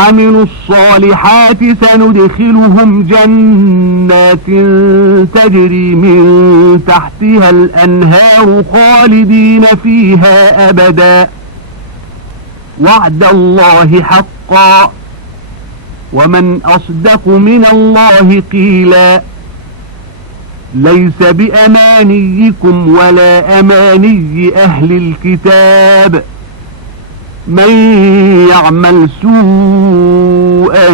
عملوا الصالحات سندخلهم جنات تجري من تحتها الأنهار خالدين فيها أبدا وعد الله حقا ومن أصدق من الله قيلا ليس بأمانيكم ولا أماني أهل الكتاب من يعمل سوءا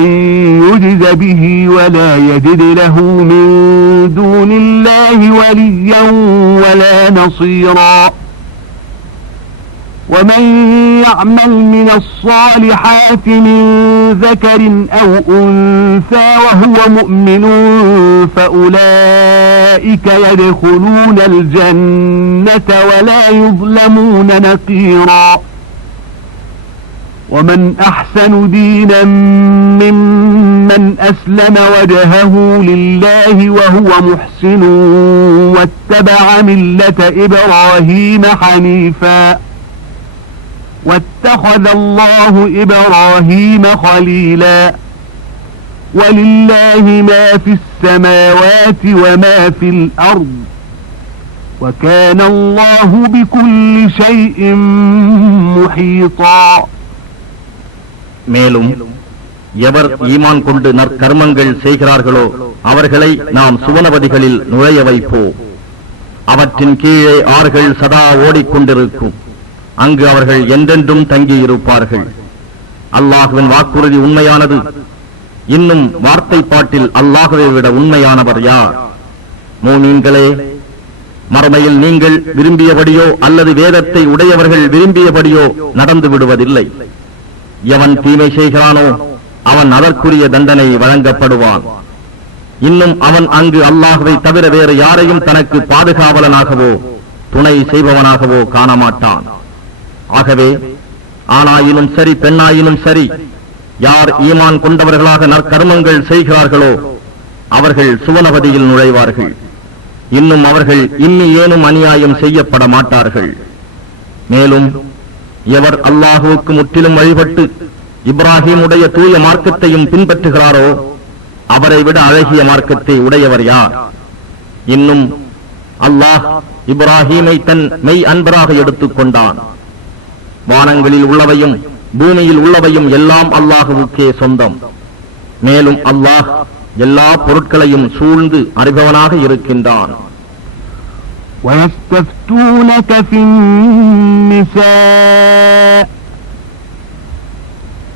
يجز به ولا يجد له من دون الله وليا ولا نصيرا ومن يعمل من الصالحات من ذكر أو أنثى وهو مؤمن فأولئك يدخلون الجنة ولا يظلمون نقيرا ومن أحسن دينا ممن أسلم وجهه لله وهو محسن واتبع ملة إبراهيم حنيفا واتخذ الله إبراهيم خليلا ولله ما في السماوات وما في الأرض وكان الله بكل شيء محيطا மேலும் எவர் ஈமான் கொண்டு நற்கர்மங்கள் செய்கிறார்களோ அவர்களை நாம் சுவனபதிகளில் நுழைய வைப்போம். அவற்றின் கீழே ஆறுகள் சதா ஓடிக்கொண்டிருக்கும். அங்கு அவர்கள் என்றென்றும் தங்கியிருப்பார்கள். அல்லாஹுவின் வாக்குறுதி உண்மையானது. இன்னும் வார்த்தை பாட்டில் அல்லாஹுவை விட உண்மையானவர் யார்? மூமீன்களே, மறுமையில் நீங்கள் விரும்பியபடியோ அல்லது வேதத்தை உடையவர்கள் விரும்பியபடியோ நடந்து விடுவதில்லை. எவன் தீமை செய்கிறானோ அவன் அதற்குரிய தண்டனை வழங்கப்படுவான். இன்னும் அவன் அங்கு அல்லாஹுவை தவிர வேறு யாரையும் தனக்கு பாதுகாவலனாகவோ துணை செய்பவனாகவோ காணமாட்டான். ஆகவே ஆணாயினும் சரி பெண்ணாயினும் சரி, யார் ஈமான் கொண்டவர்களாக நற்கர்மங்கள் செய்கிறார்களோ அவர்கள் சுவனபதியில் நுழைவார்கள். இன்னும் அவர்கள் இன்னி ஏனும் அநியாயம் செய்யப்பட மாட்டார்கள். மேலும் எவர் அல்லாஹுவுக்கு முற்றிலும் வழிபட்டு இப்ராஹிமுடைய தூய மார்க்கத்தையும் பின்பற்றுகிறாரோ அவரை விட அழகிய மார்க்கத்தை உடையவர் யார்? இன்னும் அல்லாஹ் இப்ராஹீமை தன் மெய் அன்பராக எடுத்துக் கொண்டான். வானங்களில் உள்ளவையும் பூமியில் உள்ளவையும் எல்லாம் அல்லாஹுவுக்கே சொந்தம். மேலும் அல்லாஹ் எல்லா பொருட்களையும் சூழ்ந்து அறிபவனாக இருக்கின்றான். وَيَسْتَفْتُونَكَ فِي النِّسَاءِ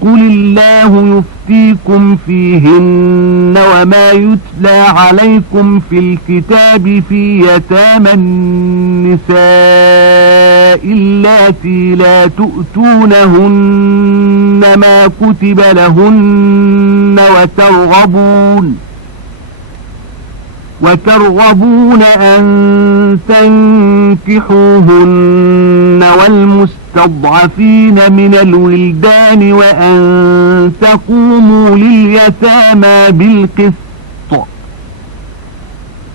قُلِ اللَّهُ يُفْتِيكُمْ فِيهِنَّ وَمَا يُتْلَى عَلَيْكُمْ فِي الْكِتَابِ فِي يَتَامَى النِّسَاءِ اللَّاتِي لَا تُؤْتُونَهُنَّ مَا كُتِبَ لَهُنَّ وترغبون أن تنكحوهن والمستضعفين من الولدان وأن تقوموا لليتامى بالقسط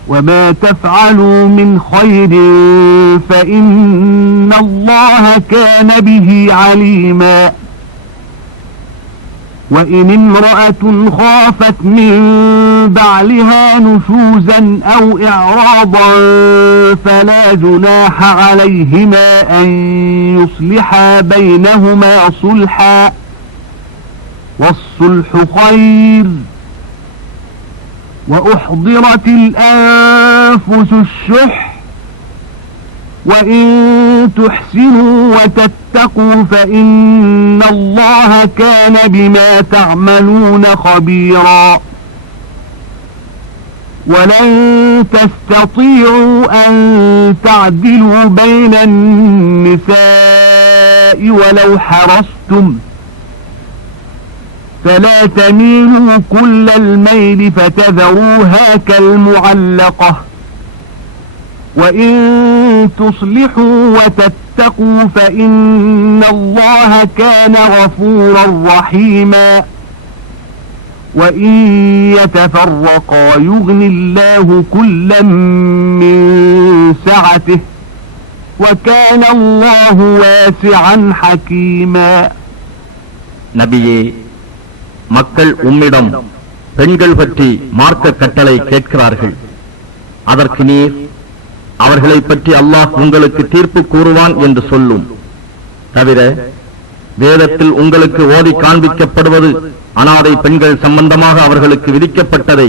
وما تفعلوا من خير فإن الله كان به عليما وإن امرأة خافت من بعلها نشوزا أو إعراضا فلا جناح عليهما أن يصلحا بينهما صلحا والصلح خير وأحضرت الأنفس الشح وإن تحسنوا وتتقوا فإن الله كان بما تعملون خبيرا ولن تستطيعوا أن تعدلوا بين النساء ولو حرصتم فلا تميلوا كل الميل فتذروها كالمعلقة وإن تصلحوا وتتقوا فإن الله كان غفورا رحيما وإن يتفرقا يغني الله كلا من سعته وكان الله واسعا حكيما. நபியே, மக்கள் உம்மிடம் பெண்கள் பற்றி மார்க்க கட்டளை கேட்கிறார்கள். அதற்கு நீர் அவர்களை பற்றி அல்லாஹ் உங்களுக்கு தீர்ப்பு கூறுவான் என்று சொல்லும். தவிர வேதத்தில் உங்களுக்கு ஓதி காண்பிக்கப்படுவது அனாதை பெண்கள் சம்பந்தமாக அவர்களுக்கு விதிக்கப்பட்டதை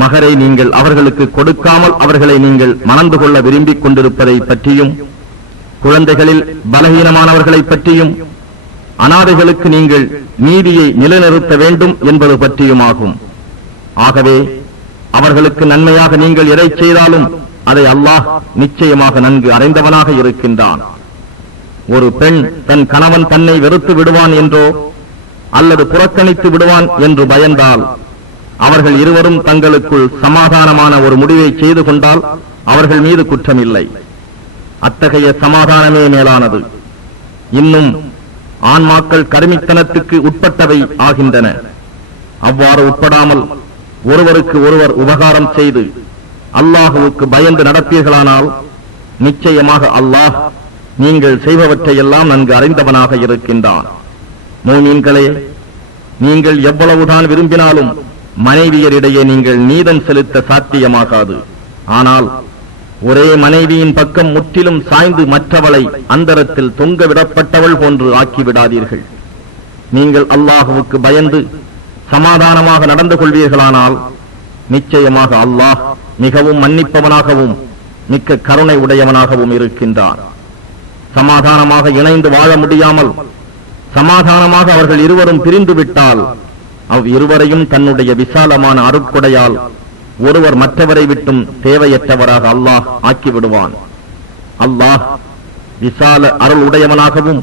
மகரை நீங்கள் அவர்களுக்கு கொடுக்காமல் அவர்களை நீங்கள் மணந்து கொள்ள விரும்பிக் கொண்டிருப்பதை பற்றியும், குழந்தைகளில் பலகீனமானவர்களை பற்றியும், அனாதைகளுக்கு நீங்கள் நீதியை நிலைநிறுத்த வேண்டும் என்பது பற்றியுமாகும். ஆகவே அவர்களுக்கு நன்மையாக நீங்கள் எதை செய்தாலும் அதை அல்லாஹ் நிச்சயமாக நன்கு அறிந்தவனாக இருக்கின்றான். ஒரு பெண் தன் கணவன் தன்னை வெறுத்து விடுவான் என்றோ அல்லது புறக்கணித்து விடுவான் என்று பயந்தால் அவர்கள் இருவரும் தங்களுக்குள் சமாதானமான ஒரு முடிவை செய்து கொண்டால் அவர்கள் மீது குற்றமில்லை. அத்தகைய சமாதானமே மேலானது. இன்னும் ஆன்மாக்கள் கருமித்தனத்துக்கு உட்பட்டவை ஆகின்றன. அவ்வாறு உட்படாமல் ஒருவருக்கு ஒருவர் உபகாரம் செய்து அல்லாஹுவுக்கு பயந்து நடப்பீர்களானால் நிச்சயமாக அல்லாஹ் நீங்கள் செய்பவற்றையெல்லாம் நன்கு அறிந்தவனாக இருக்கின்றான். மூமீன்களே, நீங்கள் எவ்வளவுதான் விரும்பினாலும் மனைவியரிடையே நீங்கள் நீதம் செலுத்த சாத்தியமாகாது. ஆனால் ஒரே மனைவியின் பக்கம் முற்றிலும் சாய்ந்து மற்றவளை அந்தரத்தில் தொங்க விடப்பட்டவள் போன்று ஆக்கிவிடாதீர்கள். நீங்கள் அல்லாஹுவுக்கு பயந்து சமாதானமாக நடந்து கொள்வீர்களானால் நிச்சயமாக அல்லாஹ் மிகவும் மன்னிப்பவனாகவும் மிக்க கருணை உடையவனாகவும் இருக்கின்றான். சமாதானமாக இணைந்து வாழ முடியாமல் சமாதானமாக அவர்கள் இருவரும் பிரிந்து விட்டால் இருவரையும் தன்னுடைய விசாலமான அருட்கொடையால் ஒருவர் மற்றவரை விட்டும் தேவையற்றவராக அல்லாஹ் ஆக்கிவிடுவான். அல்லாஹ் விசால அருள் உடையவனாகவும்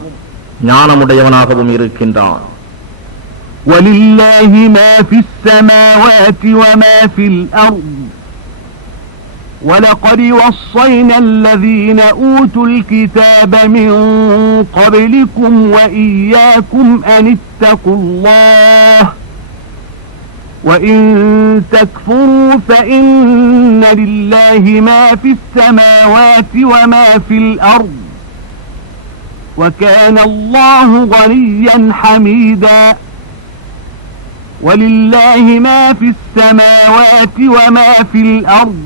ஞானமுடையவனாகவும் இருக்கின்றான். وَلِلَّهِ مَا فِي السَّمَاوَاتِ وَمَا فِي الْأَرْضِ وَلَقَدْ وَصَّيْنَا الَّذِينَ أُوتُوا الْكِتَابَ مِنْ قَبْلِكُمْ وَإِيَّاكُمْ أَنِ اتَّقُوا اللَّهَ وَإِنْ تَكْفُرُوا فَإِنَّ لِلَّهِ مَا فِي السَّمَاوَاتِ وَمَا فِي الْأَرْضِ وَكَانَ اللَّهُ غَنِيًّا حَمِيدًا وَلِلَّهِ مَا فِي السَّمَاوَاتِ وَمَا فِي الْأَرْضِ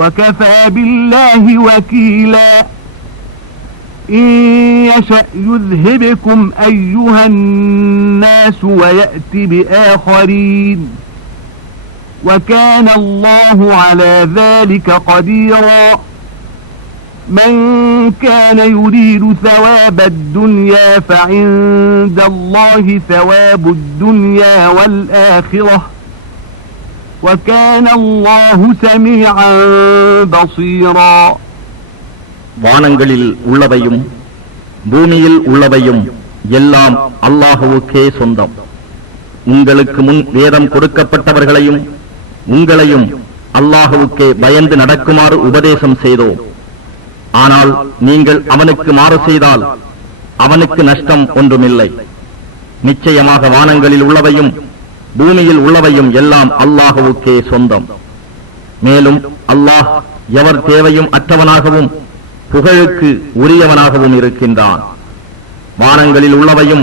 وَكَفَى بِاللَّهِ وَكِيلًا إِن يَشَأْ يُذْهِبْكُمْ أَيُّهَا النَّاسُ وَيَأْتِ بِآخَرِينَ وَكَانَ اللَّهُ عَلَى ذَلِكَ قَدِيرًا مَنْ كَانَ يُرِيدُ ثَوَابَ الدُّنْيَا فَعِندَ اللَّهِ ثَوَابُ الدُّنْيَا وَالْآخِرَةِ وَكَانَ اللَّهُ سَمِيعًا بَصِيرًا. வானங்களில் உள்ளவையும் பூமியில் உள்ளவையும் எல்லாம் அல்லாஹுவுக்கே சொந்தம். உங்களுக்கு முன் வேதம் கொடுக்கப்பட்டவர்களையும் உங்களையும் அல்லாஹுவுக்கே பயந்து நடக்குமாறு உபதேசம் செய்தோம். ஆனால் நீங்கள் அவனுக்கு மாறு செய்தால் அவனுக்கு நஷ்டம் ஒன்றுமில்லை. நிச்சயமாக வானங்களில் உள்ளவையும் பூமியில் உள்ளவையும் எல்லாம் அல்லாஹுவுக்கே சொந்தம். மேலும் அல்லாஹ் எவர் தேவையும் அற்றவனாகவும் புகழுக்கு உரியவனாகவும் இருக்கின்றான். வானங்களில் உள்ளவையும்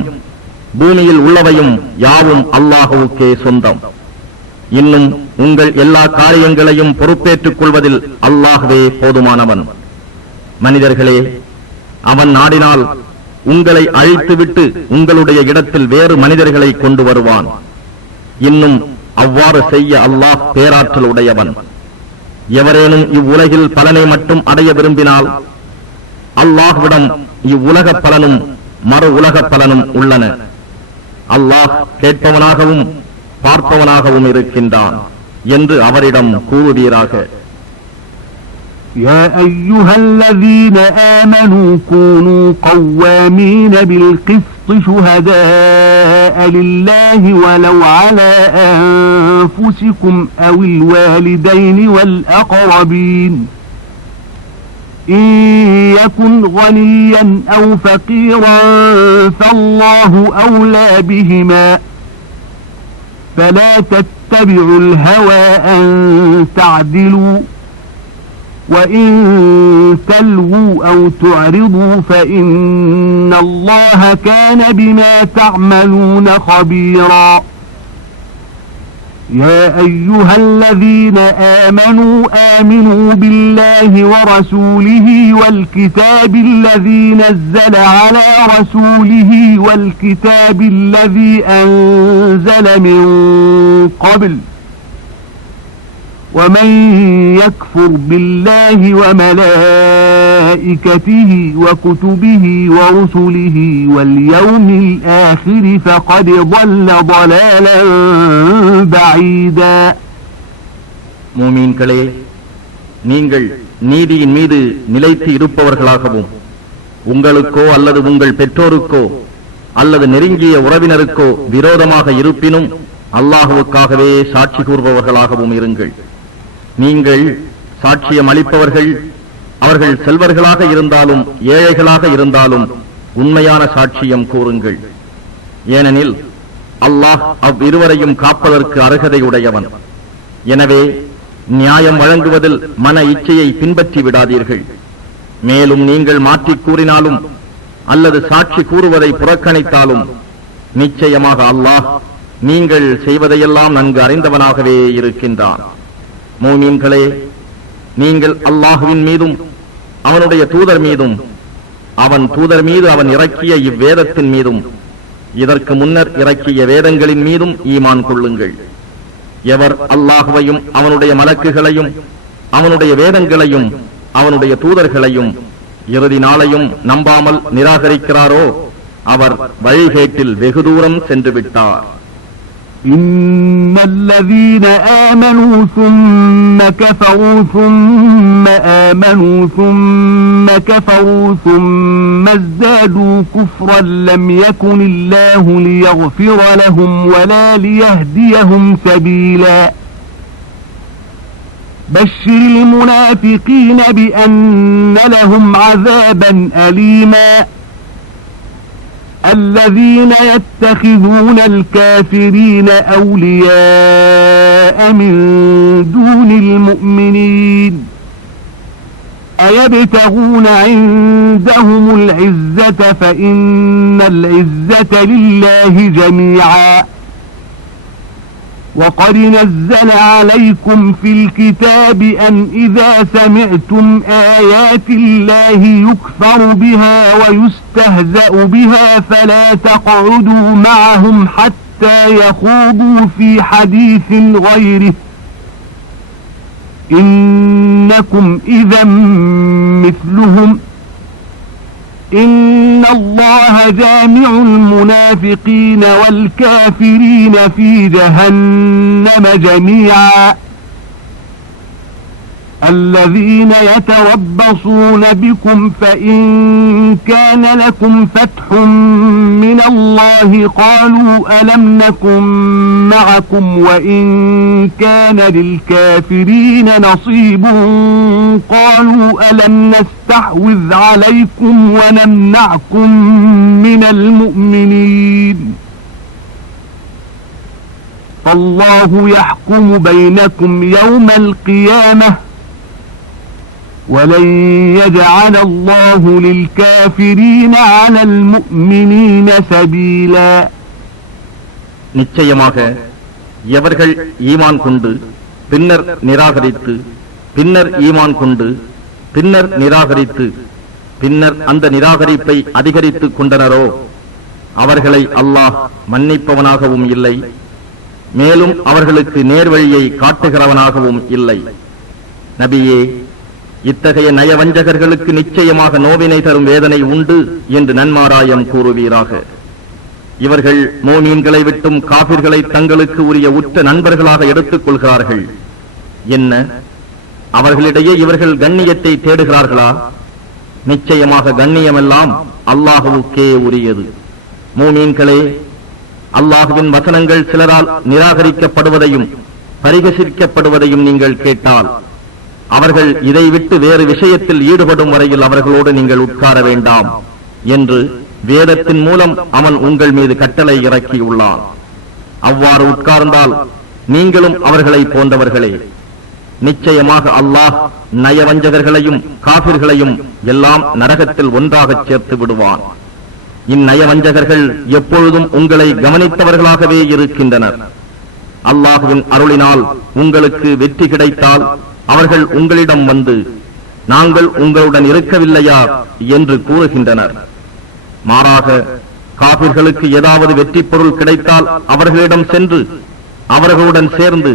பூமியில் உள்ளவையும் யாவும் அல்லாஹுவுக்கே சொந்தம். இன்னும் உங்கள் எல்லா காரியங்களையும் பொறுப்பேற்றுக் கொள்வதில் அல்லாஹ்வே போதுமானவன். மனிதர்களே, அவன் நாடினால் உங்களை அழித்துவிட்டு உங்களுடைய இடத்தில் வேறு மனிதர்களை கொண்டு வருவான். இன்னும் அவ்வாறு செய்ய அல்லாஹ் பேராற்றல் உடையவன். எவரேனும் இவ்வுலகில் பலனை மட்டும் அடைய விரும்பினால் அல்லாஹ்விடம் இவ்வுலக பலனும் மறு உலக பலனும் உள்ளன. அல்லாஹ் கேட்பவனாகவும் பார்ப்பவனாகவும் இருக்கின்றான் என்று அவரிடம் கூறுவீராக. يا أيها الذين آمنوا كونوا قوامين بالقسط شهداء لله ولو على أنفسكم أو الوالدين والأقربين إن يكن غنيا أو فقيرا فالله أولى بهما فلا تتبعوا الهوى أن تعدلوا وإن تلووا أو تعرضوا فإن الله كان بما تعملون خبيرا يا أيها الذين آمنوا بالله ورسوله والكتاب الذي نزل على رسوله والكتاب الذي أنزل من قبل ومن يكفر بالله وملائكته وكتبه ورسله واليوم الآخر فقد ضل ضلالا بعيدا மூமீன்களே, நீங்கள் நீதியின் மீது நிலைத்து இருப்பவர்களாகவும் உங்களுக்கோ அல்லது உங்கள் பெற்றோருக்கோ அல்லது நெருங்கிய உறவினருக்கோ விரோதமாக இருப்பினும் அல்லாஹ்வுக்காகவே சாட்சி கூறுபவர்களாகவும் இருங்கள். நீங்கள் சாட்சியம் அளிப்பவர்கள் அவர்கள் செல்வர்களாக இருந்தாலும் ஏழைகளாக இருந்தாலும் உண்மையான சாட்சியம் கூறுங்கள். ஏனெனில் அல்லாஹ் அவ்விருவரையும் காப்பதற்கு அருகதை உடையவன். எனவே நியாயம் வழங்குவதில் மன இச்சையை பின்பற்றி விடாதீர்கள். மேலும் நீங்கள் மாற்றிக் கூறினாலும் அல்லது சாட்சி கூறுவதை புறக்கணித்தாலும் நிச்சயமாக அல்லாஹ் நீங்கள் செய்வதையெல்லாம் நன்கு அறிந்தவனாகவே இருக்கின்றான். மூமீன்களே, நீங்கள் அல்லாஹுவின் மீதும் அவனுடைய தூதர் மீதும் அவன் தூதர் மீது அவன் இறக்கிய இவ்வேதத்தின் மீதும் இதற்கு முன்னர் இறக்கிய வேதங்களின் மீதும் ஈமான் கொள்ளுங்கள். எவர் அல்லாஹுவையும் அவனுடைய மலக்குகளையும் அவனுடைய வேதங்களையும் அவனுடைய தூதர்களையும் இறுதி நாளையும் நம்பாமல் நிராகரிக்கிறாரோ அவர் வழிகேட்டில் வெகு தூரம் சென்று விட்டார். إن الذين آمنوا ثم كفروا ثم آمنوا ثم كفروا ثم ازدادوا كفرا لم يكن الله ليغفر لهم ولا ليهديهم سبيلا بشر المنافقين بأن لهم عذابا أليما الذين يتخذون الكافرين أولياء من دون المؤمنين أيبتغون عندهم العزة فإن العزة لله جميعا وقد نزل عليكم في الكتاب أن إذا سمعتم آيات الله يكفر بها ويستهزأ بها فلا تقعدوا معهم حتى يخوضوا في حديث غيره إنكم إذا مثلهم إن الله جامع المنافقين والكافرين في جهنم جميعا الذين يتربصون بكم فإن كان لكم فتح من الله قالوا ألم نكن معكم وإن كان للكافرين نصيب قالوا ألم نستحوذ عليكم ونمنعكم من المؤمنين فالله يحكم بينكم يوم القيامة ولن يجعل الله للكافرين على المؤمنين سبيلا நிச்சயமாக எவர்கள் ஈமான் கொண்டு பின்னர் நிராகரித்து பின்னர் ஈமான் கொண்டு பின்னர் நிராகரித்து பின்னர் அந்த நிராகரிப்பை அதிகரித்துக் கொண்டனரோ அவர்களை அல்லாஹ் மன்னிப்பவனாகவும் இல்லை, மேலும் அவர்களுக்கு நேர்வழியை காட்டுகிறவனாகவும் இல்லை. நபியே, இத்தகைய நயவஞ்சகர்களுக்கு நிச்சயமாக நோவினை தரும் வேதனை உண்டு என்று நன்மாராயம் கூறுவீராக. இவர்கள் மோமீன்களை விட்டும் காபிர்களை தங்களுக்கு உரிய உற்ற நண்பர்களாக எடுத்துக் கொள்கிறார்கள். என்ன, அவர்களிடையே இவர்கள் கண்ணியத்தை தேடுகிறார்களா? நிச்சயமாக கண்ணியமெல்லாம் அல்லாஹுவுக்கே உரியது. மோமீன்களே, அல்லாஹுவின் வசனங்கள் சிலரால் நிராகரிக்கப்படுவதையும் பரிகசிக்கப்படுவதையும் நீங்கள் கேட்டால் அவர்கள் இதை விட்டு வேறு விஷயத்தில் ஈடுபடும் வரையில் அவர்களோடு நீங்கள் உட்கார வேண்டாம் என்று வேதத்தின் மூலம் அவன் உங்கள் மீது கட்டளை இறக்கியுள்ளான். அவ்வாறு உட்கார்ந்தால் நீங்களும் அவர்களை போன்றவர்களே. நிச்சயமாக அல்லாஹ் நயவஞ்சகர்களையும் காபிர்களையும் எல்லாம் நரகத்தில் ஒன்றாகச் சேர்த்து விடுவான். இந்நயவஞ்சகர்கள் எப்பொழுதும் உங்களை கவனித்தவர்களாகவே இருக்கின்றனர். அல்லாஹுவின் அருளினால் உங்களுக்கு வெற்றி கிடைத்தால் அவர்கள் உங்களிடம் வந்து, நாங்கள் உங்களுடன் இருக்கவில்லையா என்று கூறுகின்றனர். மாறாக காபிர்களுக்கு ஏதாவது வெற்றி பொருள் கிடைத்தால் அவர்களிடம் சென்று அவர்களுடன் சேர்ந்து,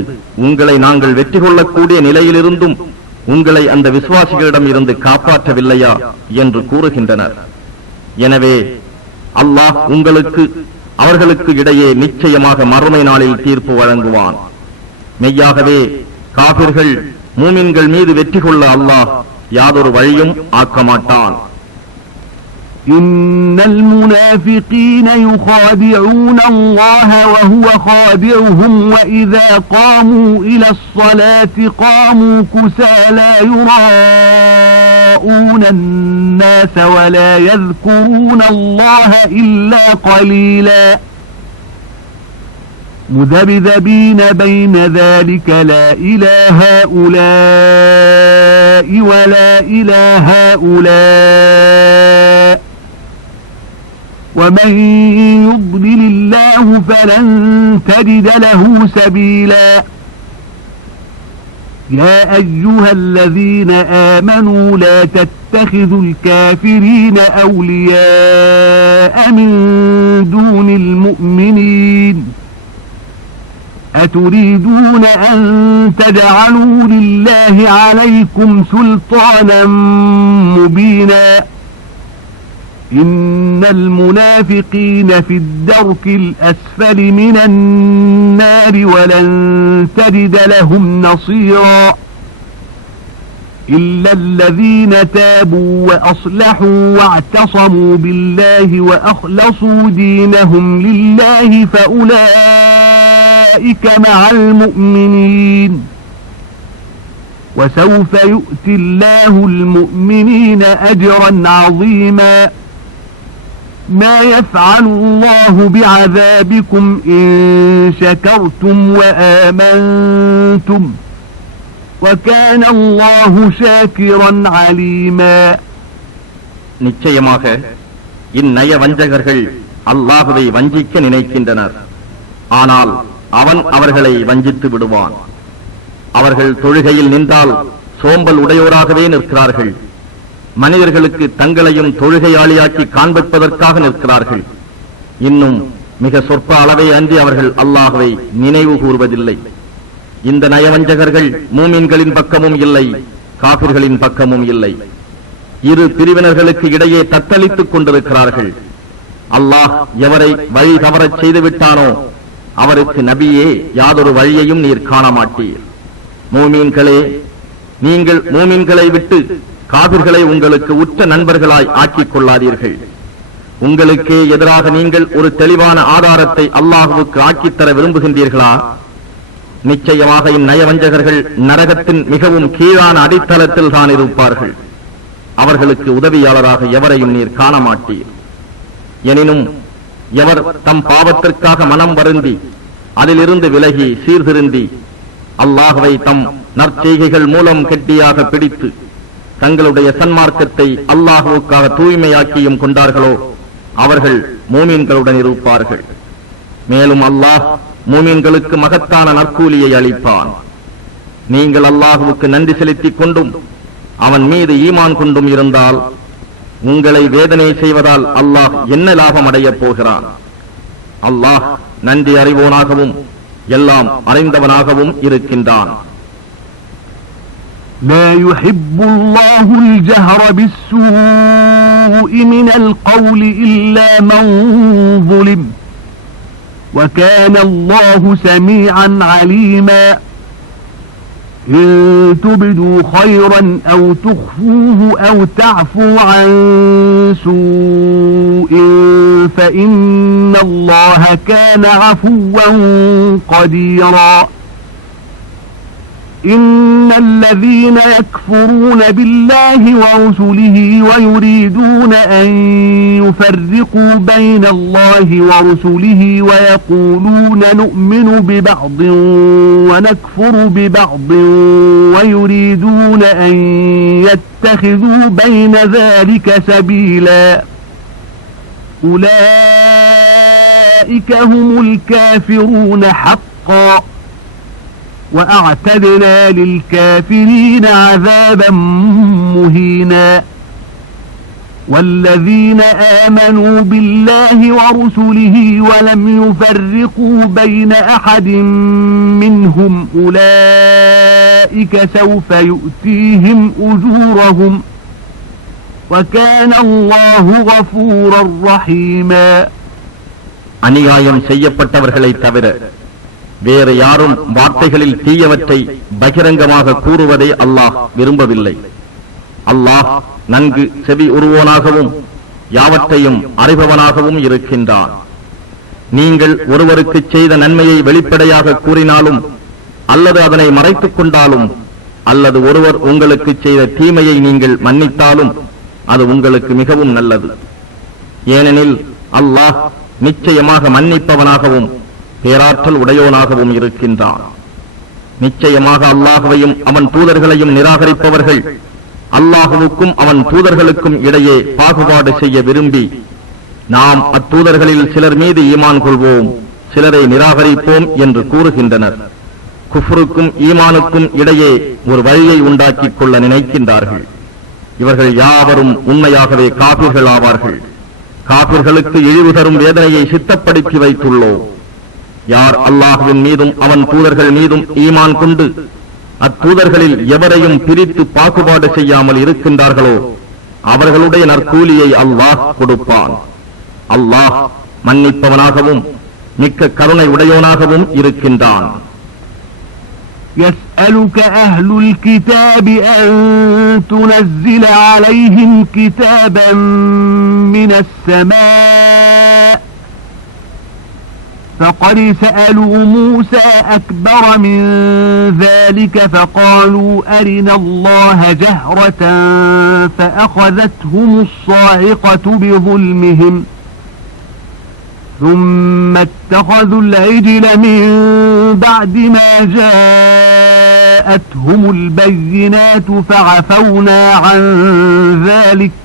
உங்களை நாங்கள் வெற்றி கொள்ளக்கூடிய நிலையிலிருந்தும் உங்களை அந்த விசுவாசிகளிடம் இருந்து காப்பாற்றவில்லையா என்று கூறுகின்றனர். எனவே அல்லாஹ் அவர்களுக்கு இடையே நிச்சயமாக மறுமை நாளில் தீர்ப்பு வழங்குவான். மெய்யாகவே காபிர்கள் மூமின்கள் மீது வெற்றி கொள்ள அல்லாஹ் யாதொரு வழியும் ஆக்க மாட்டான். إن المنافقين يخادعون الله وهو خادعهم وإذا قاموا إلى الصلاة قاموا كسالى يراءون الناس ولا يذكرون الله إلا قليلا مذبذبين بين ذلك لا إلى هؤلاء ولا إلى هؤلاء ومن يضلل الله فلن تجد له سبيلا يا أيها الذين آمنوا لا تتخذوا الكافرين أولياء من دون المؤمنين أتريدون أن تجعلوا لله عليكم سلطانا مبينا إن المنافقين في الدرك الأسفل من النار ولن تجد لهم نصيرا إلا الذين تابوا وأصلحوا واعتصموا بالله وأخلصوا دينهم لله فأولئك مع المؤمنين وسوف يؤتي الله المؤمنين أجرا عظيما ما يفعل الله بعذابكم إن شكرتم وآمنتم وكان الله شاكرا عليما. நிச்சயமாக இந்நய வஞ்சகர்கள் அல்லாஹுவை வஞ்சிக்க நினைக்கின்றனர். ஆனால் அவன் அவர்களை வஞ்சித்து விடுவான். அவர்கள் தொழுகையில் நின்றால் சோம்பல் உடையோராகவே நிற்கிறார்கள். மனிதர்களுக்கு தங்களையும் தொழுகையாளியாக்கி காண்பிப்பதற்காக நிற்கிறார்கள். இன்னும் மிக சொற்ப அளவை அன்றி அவர்கள் அல்லாஹுவை நினைவு கூறுவதில்லை. இந்த நயவஞ்சகர்கள் மூமின்களின் பக்கமும் இல்லை, காபிர்களின் பக்கமும் இல்லை. இரு பிரிவினர்களுக்கு இடையே தத்தளித்துக் கொண்டிருக்கிறார்கள். அல்லாஹ் எவரை வழி தவறச் செய்துவிட்டானோ அவருக்கு நபியே யாதொரு வழியையும் நீர் காண மாட்டீர். மூமீன்களே, நீங்கள் மூமீன்களை விட்டு காபிர்களை உங்களுக்கு உற்ற நண்பர்களாய் ஆக்கிக் கொள்ளாதீர்கள். உங்களுக்கே எதிராக நீங்கள் ஒரு தெளிவான ஆதாரத்தை அல்லாஹுவுக்கு ஆக்கித்தர விரும்புகின்றீர்களா? நிச்சயமாக இந்நயவஞ்சகர்கள் நரகத்தின் மிகவும் கீழான அடித்தளத்தில் தான் இருப்பார்கள். அவர்களுக்கு உதவியாளராக எவரையும் நீர் காண மாட்டீர். எனினும் எவர் தம் பாவத்திற்காக மனம் வருந்தி அதிலிருந்து விலகி சீர்திருந்தி அல்லாஹுவை தம் நற்செய்கைகள் மூலம் கெட்டியாக பிடித்து தங்களுடைய சன்மார்க்கத்தை அல்லாஹுவுக்காக தூய்மையாக்கியும் கொண்டார்களோ அவர்கள் மூமீன்களுடன் இருப்பார்கள். மேலும் அல்லாஹ் மூமீன்களுக்கு மகத்தான நற்கூலியை அளிப்பான். நீங்கள் அல்லாஹுவுக்கு நன்றி செலுத்திக் கொண்டும் அவன் மீது ஈமான் கொண்டும் இருந்தால் உங்களை வேதனை செய்வதால் அல்லாஹ் என்ன லாபம் அடையப் போகிறான்? அல்லாஹ் நன்றி அறிவோனாகவும் எல்லாம் அறிந்தவனாகவும் இருக்கின்றான். لا يحب الله الجهر بالسوء من القول إلا من ظلم وكان الله سميعا عليما إن تبدوا خيرا أو تخفوه أو تعفوا عن سوء فإن الله كان عفوا قديرا إن الذين يكفرون بالله ورسله ويريدون أن يفرقوا بين الله ورسله ويقولون نؤمن ببعض ونكفر ببعض ويريدون أن يتخذوا بين ذلك سبيلا أولئك هم الكافرون حقا وأعتدنا للكافرين عذابا مهينا والذين آمنوا بالله ورسله ولم يفرقوا بين أحد منهم أولئك سوف يؤتيهم أجورهم وكان الله غفورا رحيما அநியாயம் செய்யப்பட்டவர்களை தவிர வேறு யாரும் வார்த்தைகளில் தீயவற்றை பகிரங்கமாக கூறுவதை அல்லாஹ் விரும்பவில்லை. அல்லாஹ் நன்கு செவி உருவோனாகவும் யாவற்றையும் அறிபவனாகவும் இருக்கின்றான். நீங்கள் ஒருவருக்கு செய்த நன்மையை வெளிப்படையாக கூறினாலும் அல்லது அதனை மறைத்துக் கொண்டாலும் அல்லது ஒருவர் உங்களுக்கு செய்த தீமையை நீங்கள் மன்னித்தாலும் அது உங்களுக்கு மிகவும் நல்லது. ஏனெனில் அல்லாஹ் நிச்சயமாக மன்னிப்பவனாகவும் பேராற்றல் உடையோனாகவும் இருக்கின்றான். நிச்சயமாக அல்லாஹுவையும் அவன் தூதர்களையும் நிராகரிப்பவர்கள் அல்லாஹுவுக்கும் அவன் தூதர்களுக்கும் இடையே பாகுபாடு செய்ய விரும்பி நாம் அத்தூதர்களில் சிலர் மீது ஈமான் கொள்வோம், சிலரை நிராகரிப்போம் என்று கூறுகின்றனர். குஃப்ருக்கும் ஈமானுக்கும் இடையே ஒரு வழியை உண்டாக்கிக் கொள்ள நினைக்கின்றார்கள். இவர்கள் யாவரும் உண்மையாகவே காபிர்கள் ஆவார்கள். காபிர்களுக்கு இழிவு தரும் வேதனையை சித்தப்படுத்தி வைத்துள்ளோம். யார் அல்லாஹுவின் மீதும் அவன் தூதர்கள் மீதும் ஈமான் கொண்டு அத்தூதர்களில் எவரையும் பிரித்து பாகுபாடு செய்யாமல் இருக்கின்றார்களோ அவர்களுடைய நற்கூலியை அல்லாஹ் கொடுப்பான். அல்லாஹ் மன்னிப்பவனாகவும் மிக்க கருணை உடையோனாகவும் இருக்கின்றான். يسألك أهل الكتاب أن تنزل عليهم كتابا من السماء فقد سألوا موسى أكبر من ذلك فقالوا أرنا الله جهرة فأخذتهم الصاعقة بظلمهم ثم اتخذوا العجل من بعد ما جاءتهم البينات فعفونا عن ذلك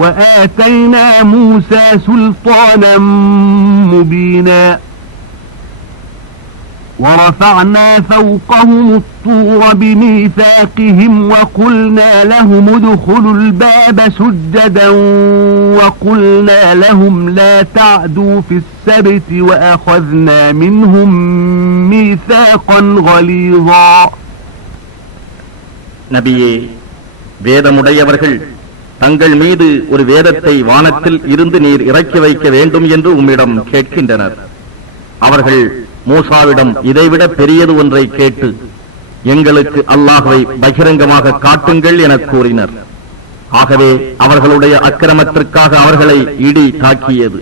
وآتينا موسى سلطانا مبينا ورفعنا فوقهم الطور بميثاقهم وقلنا لهم ادخلوا الباب سجدا وقلنا لهم لا تعدوا في السبت وأخذنا منهم ميثاقا غليظا. நபியே, வேதமுடையவர்கள் தங்கள் மீது ஒரு வேதத்தை வானத்தில் இருந்து நீர் இறக்கி வைக்க வேண்டும் என்று உம்மிடம் கேட்கின்றனர். அவர்கள் மூசாவிடம் இதைவிட பெரியது ஒன்றை கேட்டு எங்களுக்கு அல்லாஹ்வை பகிரங்கமாக காட்டுங்கள் என கூறினர். ஆகவே அவர்களுடைய அக்கிரமத்திற்காக அவர்களை இடி தாக்கியது.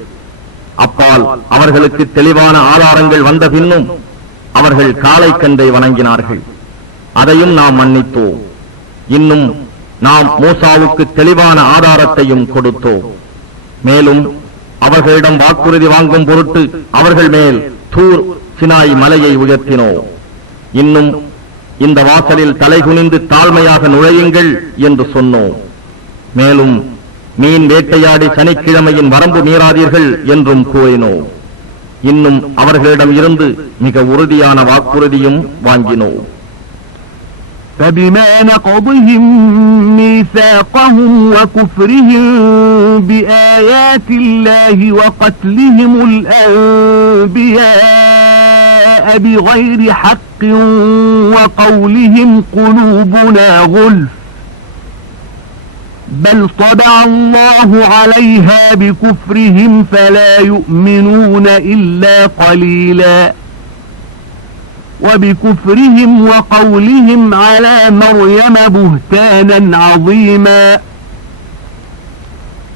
அப்பால் அவர்களுக்கு தெளிவான ஆதாரங்கள் வந்த பின்னும் அவர்கள் காளை கன்றை வணங்கினார்கள். அதையும் நாம் மன்னித்தோம். இன்னும் நாம் மூசாவுக்கு தெளிவான ஆதாரத்தையும் கொடுத்தோம். மேலும் அவர்களிடம் வாக்குறுதி வாங்கும் பொருட்டு அவர்கள் மேல் தூர் சினாய் மலையை உயர்த்தினோம். இன்னும் இந்த வாசலில் தலைகுனிந்து தாழ்மையாக நுழையுங்கள் என்று சொன்னோம். மேலும் மீன் வேட்டையாடி சனிக்கிழமையின் வரம்பு மீறாதீர்கள் என்றும் கூறினோம். இன்னும் அவர்களிடம் இருந்து மிக உறுதியான வாக்குறுதியும் வாங்கினோம். فبما نقضهم ميثاقهم وكفرهم بآيات الله وقتلهم الأنبياء بغير حق وقولهم قلوبنا غلف بل طبع الله عليها بكفرهم فلا يؤمنون إلا قليلا وبكفرهم وقولهم على مريم بهتانا عظيما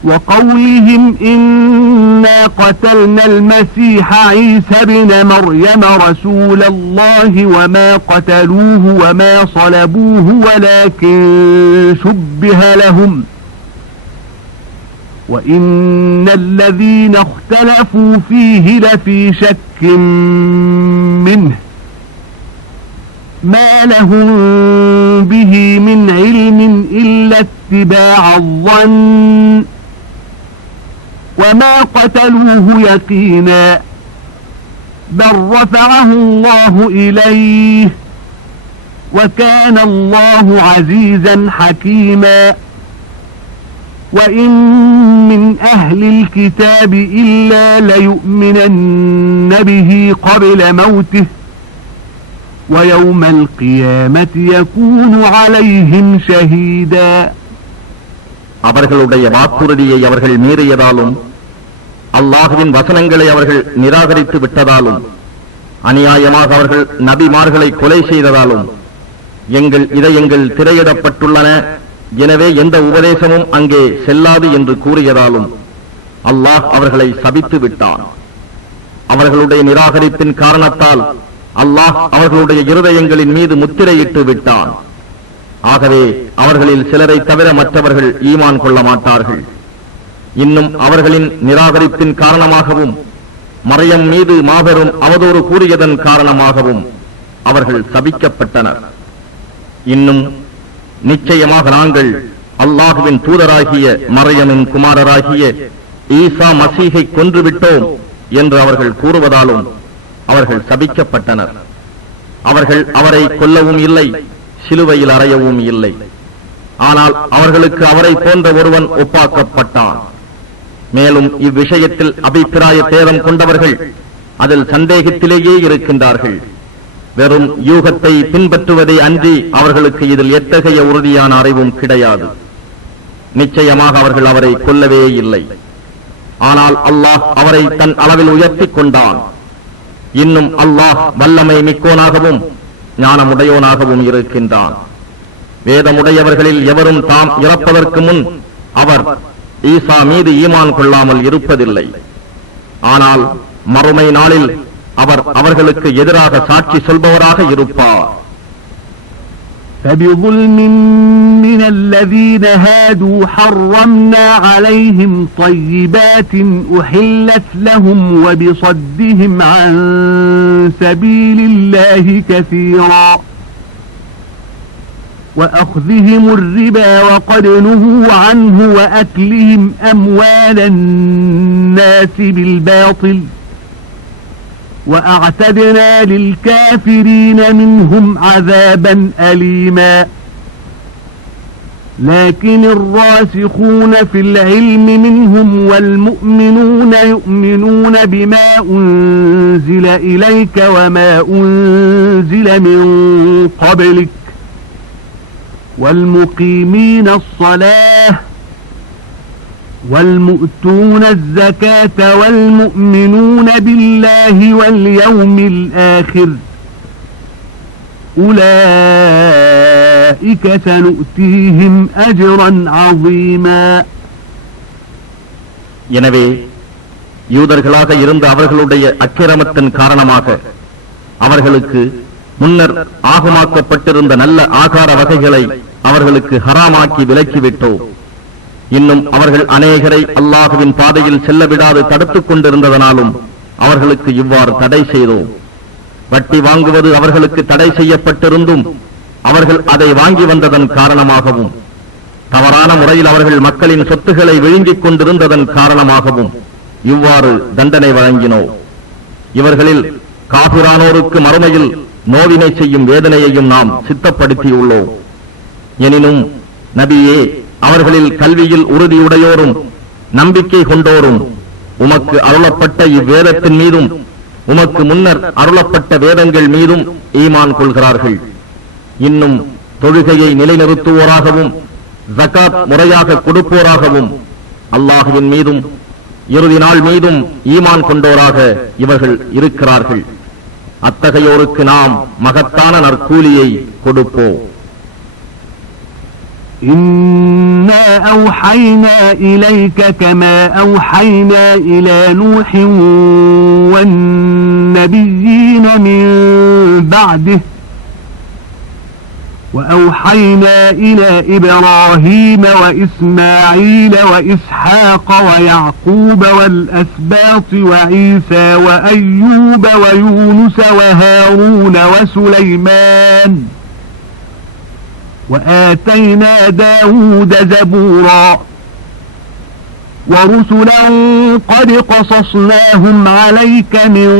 وقولهم إنا قتلنا المسيح عيسى ابن مريم رسول الله وما قتلوه وما صلبوه ولكن شبه لهم وإن الذين اختلفوا فيه لفي شك منه ما لهم به من علم إلا اتباع الظن وما قتلوه يقينا بل رفعه الله إليه وكان الله عزيزا حكيما وإن من أهل الكتاب إلا ليؤمنن به قبل موته ويوم القيامة يكون عليهم شهيدا. அவர்களுடைய வாக்குறுதியை அவர்கள் மீறியதாலும் அல்லாஹ்வின் வசனங்களை அவர்கள் நிராகரித்து விட்டதாலும் அநியாயமாக அவர்கள் நபிமார்களை கொலை செய்ததாலும் எங்கள் இதயங்கள் திரையிடப்பட்டுள்ளன, எனவே எந்த உபதேசமும் அங்கே செல்லாது என்று கூறியதாலும் அல்லாஹ் அவர்களை சபித்து விட்டான். அவர்களுடைய நிராகரிப்பின் காரணத்தால் அல்லாஹ் அவர்களுடைய இருதயங்களின் மீது முத்திரையிட்டு விட்டான். ஆகவே அவர்களில் சிலரை தவிர மற்றவர்கள் ஈமான் கொள்ள மாட்டார்கள். இன்னும் அவர்களின் நிராகரிப்பின் காரணமாகவும் மரியம் மீது மாபெரும் அவதூறு கூறியதன் காரணமாகவும் அவர்கள் சபிக்கப்பட்டனர். இன்னும் நிச்சயமாக நாங்கள் அல்லாஹுவின் தூதராகிய மரியமின் குமாரராகிய ஈசா மசீஹை கொன்றுவிட்டோம் என்று அவர்கள் கூறுவதாலும் அவர்கள் சபிக்கப்பட்டனர். அவர்கள் அவரை கொல்லவும் இல்லை, சிலுவையில் அறையவும் இல்லை. ஆனால் அவர்களுக்கு அவரை போன்ற ஒருவன் ஒப்பாக்கப்பட்டான். மேலும் இவ்விஷயத்தில் அபிப்பிராய பேதம் கொண்டவர்கள் அதில் சந்தேகத்திலேயே இருக்கின்றார்கள். வெறும் யூகத்தை பின்பற்றுவதை அன்றி அவர்களுக்கு இதில் எத்தகைய உறுதியான அறிவும் கிடையாது. நிச்சயமாக அவர்கள் அவரை கொல்லவே இல்லை. ஆனால் அல்லாஹ் அவரை தன் அளவில் உயர்த்திக் கொண்டான். இன்னும் அல்லாஹ் வல்லமை மிக்கோனாகவும் ஞானமுடையோனாகவும் இருக்கின்றான். வேதமுடையவர்களில் எவரும் தாம் இறப்பதற்கு முன் அவர் ஈசா மீது ஈமான் கொள்ளாமல் இருப்பதில்லை. ஆனால் மறுமை நாளில் அவர் அவர்களுக்கு எதிராக சாட்சி சொல்பவராக இருப்பார். فبظلم من الذين هادوا حرمنا عليهم طيبات أحلت لهم وبصدهم عن سبيل الله كثيرا وأخذهم الربا وقد نهوا عنه وأكلهم أموال الناس بالباطل وأعتدنا للكافرين منهم عذابا أليما لكن الراسخون في العلم منهم والمؤمنون يؤمنون بما أنزل إليك وما أنزل من قبلك والمقيمين الصلاة والمؤتون الزكاة والمؤمنون بالله واليوم الآخر أولئك سنؤتيهم أجرا عظيما. எனவே யூதர்களாக இருந்த அவர்களுடைய அக்கிரமத்தின் காரணமாக அவர்களுக்கு முன்னர் ஆகமாக்கப்பட்டிருந்த நல்ல ஆகார வகைகளை அவர்களுக்கு ஹராமாக்கி விலக்கிவிட்டோம். இன்னும் அவர்கள் அநேகரை அல்லாஹுவின் பாதையில் செல்ல விடாது தடுத்துக் கொண்டிருந்ததனாலும் அவர்களுக்கு இவ்வாறு தடை செய்தோம். வட்டி வாங்குவது அவர்களுக்கு தடை செய்யப்பட்டிருந்தும் அவர்கள் அதை வாங்கி வந்ததன் காரணமாகவும் தவறான முறையில் அவர்கள் மக்களின் சொத்துக்களை விழுங்கிக் கொண்டிருந்ததன் காரணமாகவும் இவ்வாறு தண்டனை வழங்கினோம். இவர்களில் காபிரானோருக்கு மறுமையில் நோவினை செய்யும் வேதனையையும் நாம் சித்தப்படுத்தியுள்ளோம். எனினும் நபியே, அவர்களில் கல்வியில் உறுதியுடையோரும் நம்பிக்கை கொண்டோரும் உமக்கு அருளப்பட்ட இவ்வேதத்தின் மீதும் உமக்கு முன்னர் அருளப்பட்ட வேதங்கள் மீதும் ஈமான் கொள்கிறார்கள். இன்னும் தொழுகையை நிலைநிறுத்துவோராகவும் ஜகாத் முறையாக கொடுப்போராகவும் அல்லாஹுவின் மீதும் இறுதி நாள் மீதும் ஈமான் கொண்டோராக இவர்கள் இருக்கிறார்கள். அத்தகையோருக்கு நாம் மகத்தான நற்கூலியை கொடுப்போம். إنا أوحينا إليك كما أوحينا إلى نوح والنبيين من بعده وأوحينا إلى إبراهيم وإسماعيل وإسحاق ويعقوب والأسباط وعيسى وأيوب ويونس وهارون وسليمان وآتينا داود زبورا ورسلا قد قصصناهم عليك من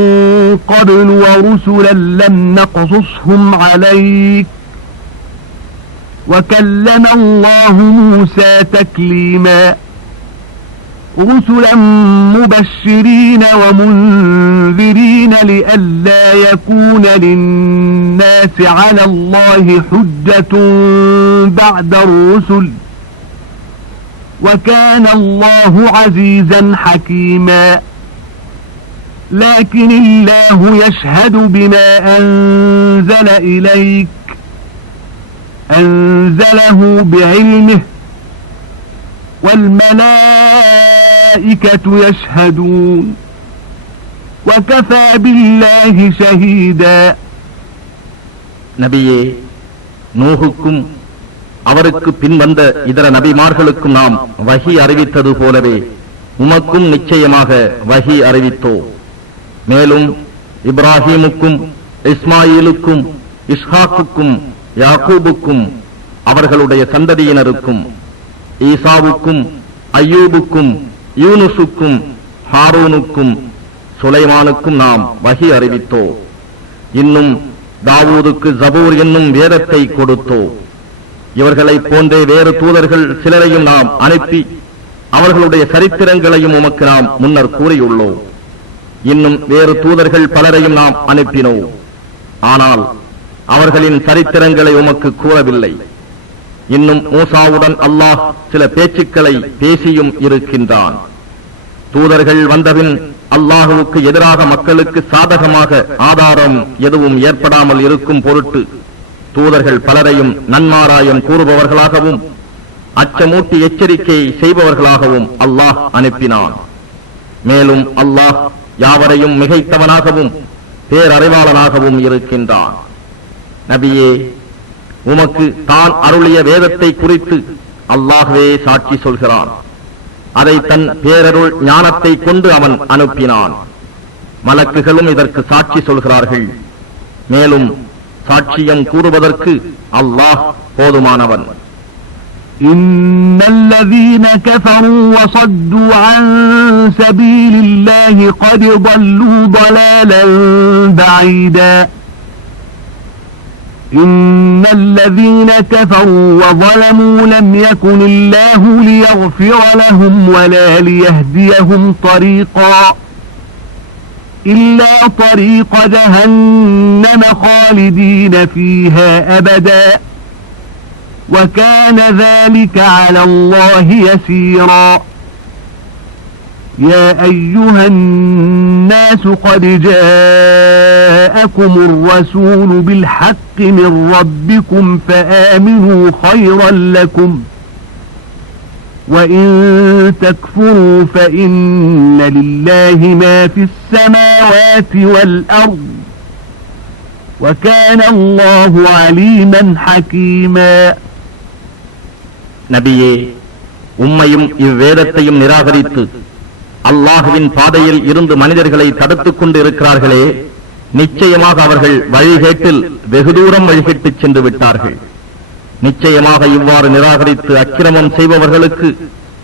قبل ورسلا لم نقصصهم عليك وكلم الله موسى تكليما رسلا مبشرين ومنذرين لئلا يكون للناس على الله حجة بعد الرسل وكان الله عزيزا حكيما لكن الله يشهد بما أنزل إليك أنزله بعلمه والملائكة يشهدون وكفى بالله شهيدا நபியே, நூஹுக்கும் அவருக்கு பின் வந்த இதர நபிமார்களுக்கும் நாம் வஹி அறிவித்தது போலவே உமக்கும் நிச்சயமாக வஹி அறிவித்தோ. மேலும் இப்ராஹீமுக்கும் இஸ்மாயிலுக்கும் இஸ்ஹாக்குக்கும் யாக்கூபுக்கும் அவர்களுடைய சந்ததியினருக்கும் ஈசாவுக்கும் அய்யூபுக்கும் யூனுசுக்கும் ஹாரூனுக்கும் சுலைமானுக்கும் நாம் வஹி அறிவித்தோ. இன்னும் தாவூதுக்கு ஜபூர் என்னும் வேதத்தை கொடுத்தோ. இவர்களைப் போன்றே வேறு தூதர்கள் சிலரையும் நாம் அனுப்பி அவர்களுடைய சரித்திரங்களையும் உமக்கு நாம் முன்னர் கூறியுள்ளோம். இன்னும் வேறு தூதர்கள் பலரையும் நாம் அனுப்பினோம். ஆனால் அவர்களின் சரித்திரங்களை உமக்கு கூறவில்லை. இன்னும் மூசாவுடன் அல்லாஹ் சில பேச்சுக்களை பேசியும் இருக்கின்றான். தூதர்கள் வந்தபின் அல்லாஹுவுக்கு எதிராக மக்களுக்கு சாதகமாக ஆதாரம் எதுவும் ஏற்படாமல் இருக்கும் பொருட்டு தூதர்கள் பலரையும் நன்மாராயம் கூறுபவர்களாகவும் அச்சமூட்டி எச்சரிக்கை செய்பவர்களாகவும் அல்லாஹ் அனுப்பினான். மேலும் அல்லாஹ் யாவரையும் மிகைத்தவனாகவும் பேரறிவாளனாகவும் இருக்கின்றான். நபியே, உமக்கு தான் அருளிய வேதத்தை குறித்து அல்லாஹ்வே சாட்சி சொல்கிறான். அதை தன் பேரருள் ஞானத்தை கொண்டு அவன் அனுப்பினான். மலக்குகளும் இதற்கு சாட்சி சொல்கிறார்கள். மேலும் சாட்சியம் கூறுவதற்கு அல்லாஹ் போதுமானவன். إن الذين كفروا وصدوا عن سبيل الله قد ضلوا ضلالا بعيدا إن الذين كفروا وظلموا لم يكن الله ليغفر لهم ولا ليهديهم طريقا إلا طريق جهنم خالدين فيها أبدا وكان ذلك على الله يسيرا يا أيها الناس قد جاءكم الرسول بالحق من ربكم فآمنوا خيرا لكم وإن تكفروا فإن لله ما في السماوات والأرض وكان الله عليما حكيما. நபியே, உம்மையும் இவ்வேதத்தையும் நிராகரித்து அல்லாஹுவின் பாதையில் இருந்து மனிதர்களை தடுத்துக் கொண்டு இருக்கிறார்களே, நிச்சயமாக அவர்கள் வழிகேட்டில் வெகு தூரம் வழிகேட்டுச் சென்று விட்டார்கள். நிச்சயமாக இவ்வாறு நிராகரித்து அக்கிரமம் செய்பவர்களுக்கு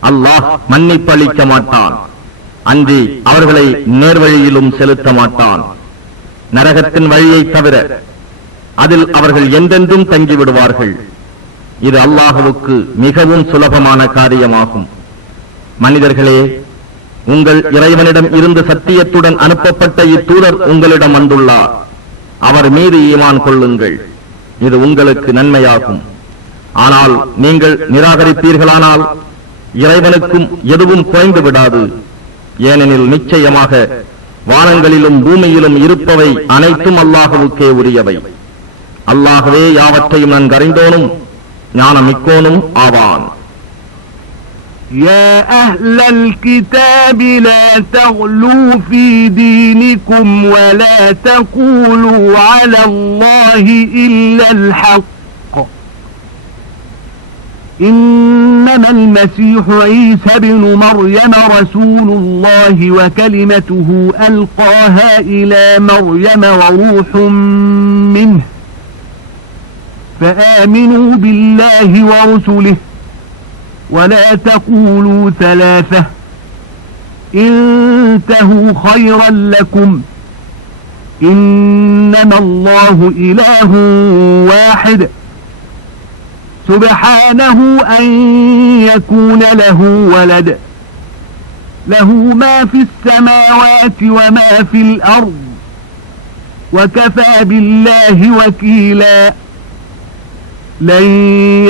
அல்லாஹ் மன்னிப்பு அளிக்க மாட்டான். அன்றி அவர்களை நேர்வழியிலும் செலுத்த மாட்டான். நரகத்தின் வழியை தவிர அதில் அவர்கள் என்றென்றும் தங்கிவிடுவார்கள். இது அல்லாஹுவுக்கு மிகவும் சுலபமான காரியமாகும். மனிதர்களே, உங்கள் இறைவனிடம் இருந்து சத்தியத்துடன் அனுப்பப்பட்ட இத்தூதர் உங்களிடம் வந்துள்ளார். அவர் மீது ஈமான் கொள்ளுங்கள். இது உங்களுக்கு நன்மையாகும். ஆனால் நீங்கள் நிராகரிப்பீர்களானால் இறைவனுக்கும் எதுவும் குறைந்து விடாது. ஏனெனில் நிச்சயமாக வானங்களிலும் பூமியிலும் இருப்பவை அனைத்தும் அல்லாஹுவுக்கே உரியவை. அல்லாஹ்வே யாவற்றையும் நன்கறிந்தோனும் ஞானமிக்கோனும் ஆவான். يا أهل الكتاب لا تغلوا في دينكم ولا تقولوا على الله إلا الحق إنما المسيح عيسى بن مريم رسول الله وكلمته ألقاها إلى مريم وروح منه فآمنوا بالله ورسله ولا تقولوا ثلاثة انتهوا خيرا لكم إنما الله إله واحد سبحانه أن يكون له ولد له ما في السماوات وما في الأرض وكفى بالله وكيلا لن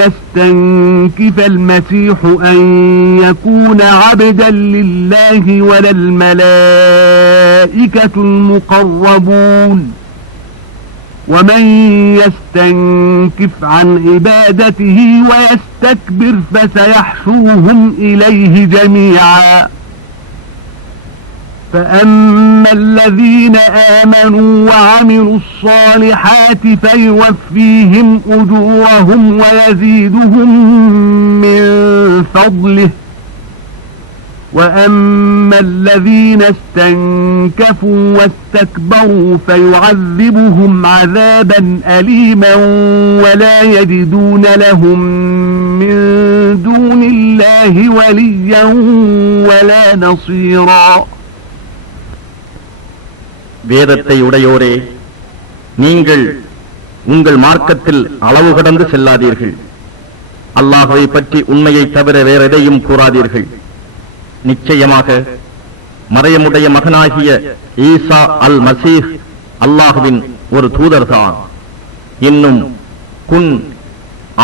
يستنكف المسيح أن يكون عبدا لله ولا الملائكة المقربون ومن يستنكف عن عبادته ويستكبر فسيحشرهم إليه جميعا فأما الذين آمنوا وعملوا الصالحات فيوفيهم أجورهم ويزيدهم من فضله وأما الذين استنكفوا واستكبروا فيعذبهم عذابا أليما ولا يجدون لهم من دون الله وليا ولا نصيرا. வேதத்தை உடையோரே, நீங்கள் உங்கள் மார்க்கத்தில் அளவு கடந்து செல்லாதீர்கள். அல்லாஹ்வை பற்றி உண்மையை தவிர வேறெதையும் கூறாதீர்கள். நிச்சயமாக மரியமுடைய மகனாகிய ஈசா அல் மசீஹ் அல்லாஹ்வின் ஒரு தூதர்தான். இன்னும் குன்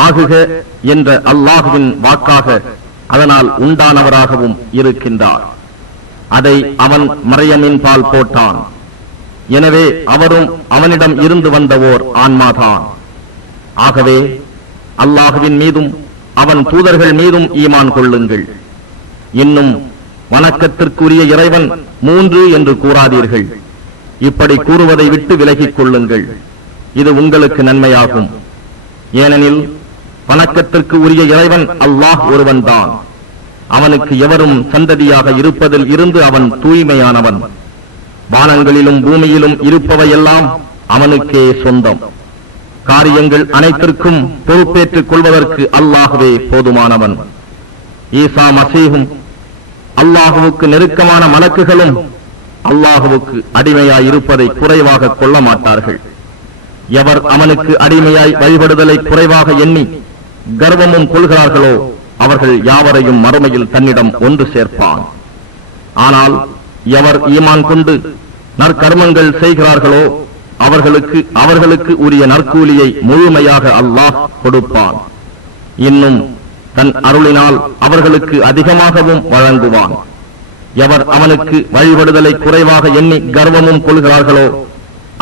ஆகுக என்ற அல்லாஹ்வின் வாக்காக அதனால் உண்டானவராகவும் இருக்கின்றார். அதை அவன் மரியமின் பால் போட்டான். எனவே அவரும் அவனிடம் இருந்து வந்தவோர் ஆன்மாதான். ஆகவே அல்லாஹ்வின் மீதும் அவன் தூதர்கள் மீதும் ஈமான் கொள்ளுங்கள். இன்னும் வணக்கத்திற்குரிய இறைவன் 3 என்று கூறாதீர்கள். இப்படி கூறுவதை விட்டு விலகிக் கொள்ளுங்கள். இது உங்களுக்கு நன்மையாகும். ஏனெனில் வணக்கத்திற்கு உரிய இறைவன் அல்லாஹ் ஒருவன்தான். அவனுக்கு எவரும் சந்ததியாக இருப்பதில் இருந்து அவன் தூய்மையானவன். வானங்களிலும் பூமியிலும் இருப்பவையெல்லாம் அவனுக்கே சொந்தம். காரியங்கள் அனைத்திற்கும் பொறுப்பேற்றுக் கொள்வதற்கு அல்லாஹ்வே போதுமானவன். ஈசா மசீஹும் அல்லாஹுவுக்கு நெருக்கமான மலக்குகளும் அல்லாஹுவுக்கு அடிமையாய் இருப்பதை குறைவாக கொள்ள மாட்டார்கள். எவர் அவனுக்கு அடிமையாய் வழிபடுதலை குறைவாக எண்ணி கர்வமும் கொள்கிறார்களோ அவர்கள் யாவரையும் மறுமையில் தன்னிடம் ஒன்று சேர்ப்பான். ஆனால் எவர் ஈமான் கொண்டு நற்கர்மங்கள் செய்கிறார்களோ அவர்களுக்கு உரிய நற்கூலியை முழுமையாக அல்லாஹ் கொடுப்பான். இன்னும் தன் அருளினால் அவர்களுக்கு அதிகமாகவும் வழங்குவான். எவர் அவனுக்கு வழிபடுதலை குறைவாக எண்ணி கர்வமும் கொள்கிறார்களோ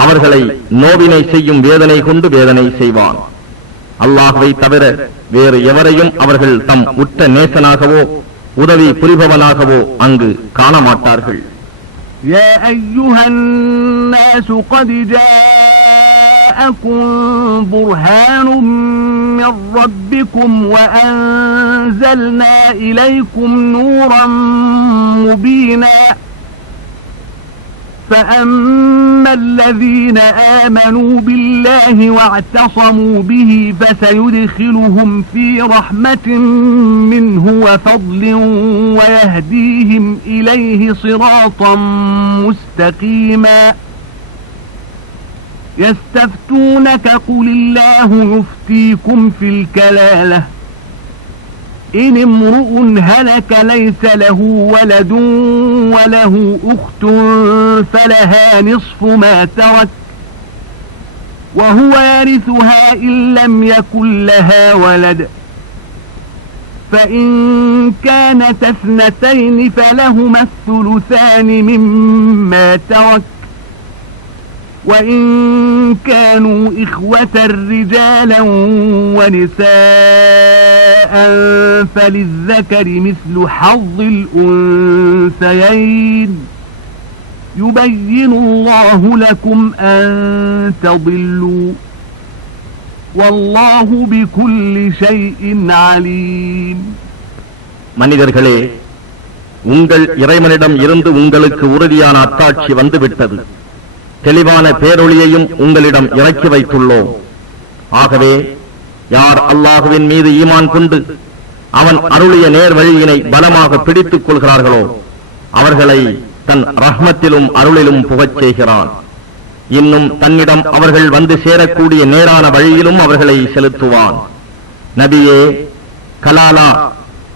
அவர்களை நோவினை செய்யும் வேதனை கொண்டு வேதனை செய்வான். அல்லாஹ்வை தவிர வேறு எவரையும் அவர்கள் தம் உற்ற நேசனாகவோ உதவி புரிபவனாகவோ அங்கு காண மாட்டார்கள். يا أيها الناس قد جاءكم برهان من ربكم وأنزلنا إليكم نورا مبينا فأما الذين آمنوا بالله واعتصموا به فسيدخلهم في رحمة منه وفضل ويهديهم إليه صراطا مستقيما يستفتونك قل الله يفتيكم في الكلالة إن امرؤ هلك ليس له ولد وله أخت فلها نصف ما ترك وهو يرثها إن لم يكن لها ولد فإن كانت اثنتين فلهما الثلثان مما ترك وإن كانوا إخوة رجالا ونساء فللذكر مثل حظ الأنثيين يبين الله لكم أن تضلوا والله بكل شيء عليم. மனிதர்களே, உங்கள் இறைவனிடம் இருந்து உங்களுக்கு உறுதியான அத்தாட்சி வந்துவிட்டது. தெளிவான பேரொளியையும் உங்களிடம் இறக்கி வைத்துள்ளோம். ஆகவே யார் அல்லாஹுவின் மீது ஈமான் கொண்டு அவன் அருளிய நேர் வழியினை பலமாக பிடித்துக் கொள்கிறார்களோ அவர்களை தன் ரஹ்மத்திலும் அருளிலும் புகச் செய்கிறான். இன்னும் தன்னிடம் அவர்கள் வந்து சேரக்கூடிய நேரான வழியிலும் அவர்களை செலுத்துவான். நபியே, கலாலா,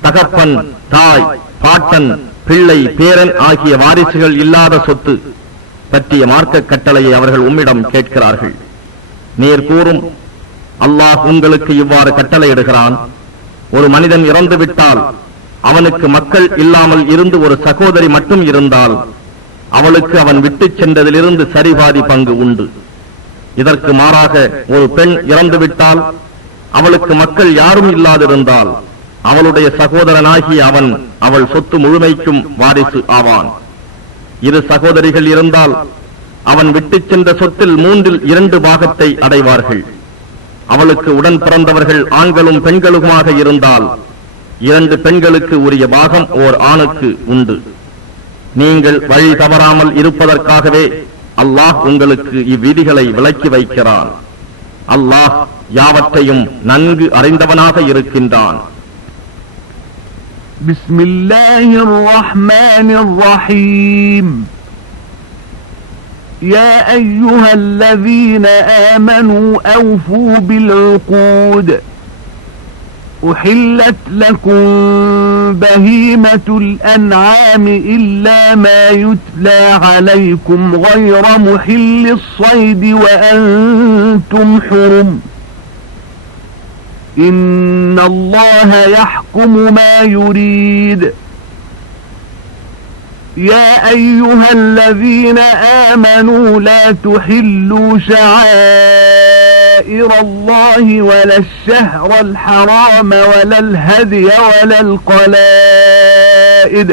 தகப்பன், தாய், பாட்டன், பிள்ளை, பேரன் ஆகிய வாரிசுகள் இல்லாத சொத்து பற்றிய மார்க்க கட்டளையை அவர்கள் உம்மிடம் கேட்கிறார்கள். நீர் கூறும், அல்லாஹ் உங்களுக்கு இவ்வாறு கட்டளையிடுகிறான்: ஒரு மனிதன் இறந்துவிட்டால் அவனுக்கு மக்கள் இல்லாமல் இருந்து ஒரு சகோதரி மட்டும் இருந்தால் அவளுக்கு அவன் விட்டுச் சென்றதிலிருந்து சரிபாதி பங்கு உண்டு. இதற்கு மாறாக ஒரு பெண் இறந்துவிட்டால் அவளுக்கு மக்கள் யாரும் இல்லாதிருந்தால் அவளுடைய சகோதரனாகி அவன் அவள் சொத்து முழுமைக்கும் வாரிசு ஆவான். இரு சகோதரிகள் இருந்தால் அவன் விட்டுச் சென்ற சொத்தில் 2/3 பாகத்தை அடைவார்கள். அவளுக்கு உடன் பிறந்தவர்கள் ஆண்களும் பெண்களுமாக இருந்தால் 2 பெண்களுக்கு உரிய பாகம் ஓர் ஆணுக்கு உண்டு. நீங்கள் வழி தவறாமல் இருப்பதற்காகவே அல்லாஹ் உங்களுக்கு இவ்விதிகளை விளக்கி வைக்கிறான். அல்லாஹ் யாவற்றையும் நன்கு அறிந்தவனாக இருக்கின்றான். بسم الله الرحمن الرحيم. يا أيها الذين آمنوا أوفوا بالعقود أحلت لكم بهيمة الأنعام إلا ما يتلى عليكم غير محل الصيد وأنتم حرم إن الله يحكم ما يريد. يا أيها الذين آمنوا لا تحلوا شعائر الله ولا الشهر الحرام ولا الهدي ولا القلائد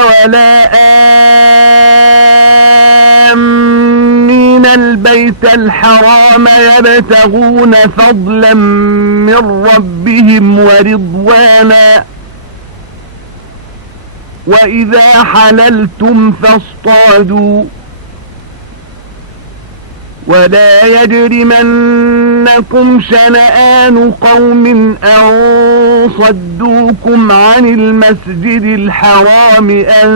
ولا آمين البيت الحرام يبتغون فضلا من ربهم ورضوانا وإذا حللتم فاصطادوا ولا يجرمنكم شنآن قوم أن صدوكم عن المسجد الحرام أن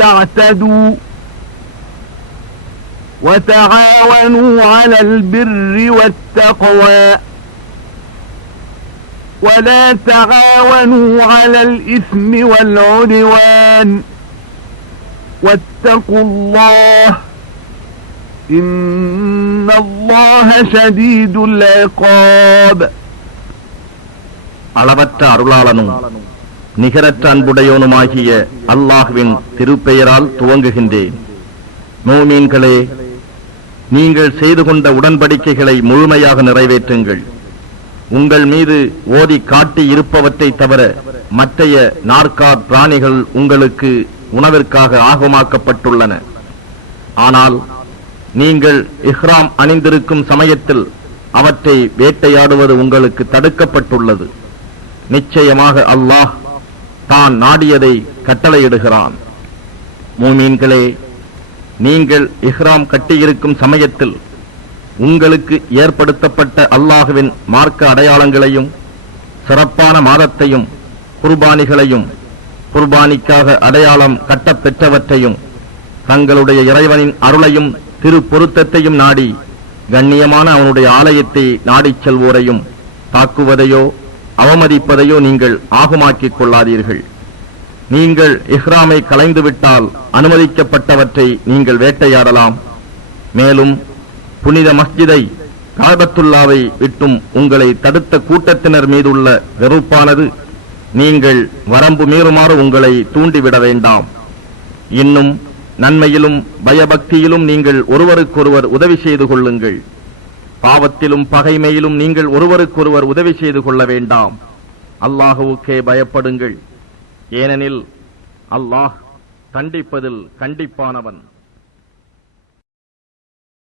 تعتدوا وتعاونوا على البر والتقوى ولا تعاونوا على الإثم والعدوان واتقوا الله إن الله شديد العقاب. அளவற்ற அருளாளனும் நிகரற்ற அன்புடையோனுமாகிய அல்லாஹ்வின் திருப்பெயரால் துவங்குகின்றேன். மூமீன்களே, நீங்கள் செய்து கொண்ட உடன்படிக்கைகளை முழுமையாக நிறைவேற்றுங்கள். உங்கள் மீது ஓதி காட்டி இருப்பவற்றை தவிர மற்றைய நாற்கார் பிராணிகள் உங்களுக்கு உணவிற்காக ஆகமாக்கப்பட்டுள்ளன. ஆனால் நீங்கள் இஹ்ராம் அணிந்திருக்கும் சமயத்தில் அவற்றை வேட்டையாடுவது உங்களுக்கு தடுக்கப்பட்டுள்ளது. நிச்சயமாக அல்லாஹ் தான் நாடியதை கட்டளையிடுகிறான். மூமீன்களே, நீங்கள் இஹ்ராம் கட்டியிருக்கும் சமயத்தில் உங்களுக்கு ஏற்படுத்தப்பட்ட அல்லாஹுவின் மார்க்க அடையாளங்களையும் சிறப்பான மாதத்தையும் குர்பானிகளையும் குர்பானிக்காக அடையாளம் கட்டப் பெற்றவற்றையும் தங்களுடைய இறைவனின் அருளையும் திரு பொருத்தத்தையும் நாடி கண்ணியமான அவனுடைய ஆலயத்தை நாடிச் செல்வோரையும் தாக்குவதையோ அவமதிப்பதையோ நீங்கள் ஆகுமாக்கிக் கொள்ளாதீர்கள். நீங்கள் இஹ்ராமை கலைந்துவிட்டால் அனுமதிக்கப்பட்டவற்றை நீங்கள் வேட்டையாடலாம். மேலும் புனித மஸ்ஜிதை காபத்துல்லாவை விட்டும் உங்களை தடுத்த கூட்டத்தினர் மீதுள்ள வெறுப்பானது நீங்கள் வரம்பு மீறுமாறு உங்களை தூண்டிவிட வேண்டாம். இன்னும் நன்மையிலும் பயபக்தியிலும் நீங்கள் ஒருவருக்கொருவர் உதவி செய்து கொள்ளுங்கள். பாவத்திலும் பகைமையிலும் நீங்கள் ஒருவருக்கொருவர் உதவி செய்து கொள்ள வேண்டாம். அல்லாஹுவுக்கே பயப்படுங்கள். ஏனெனில் அல்லாஹ் கண்டிப்பதில் கண்டிப்பானவன்.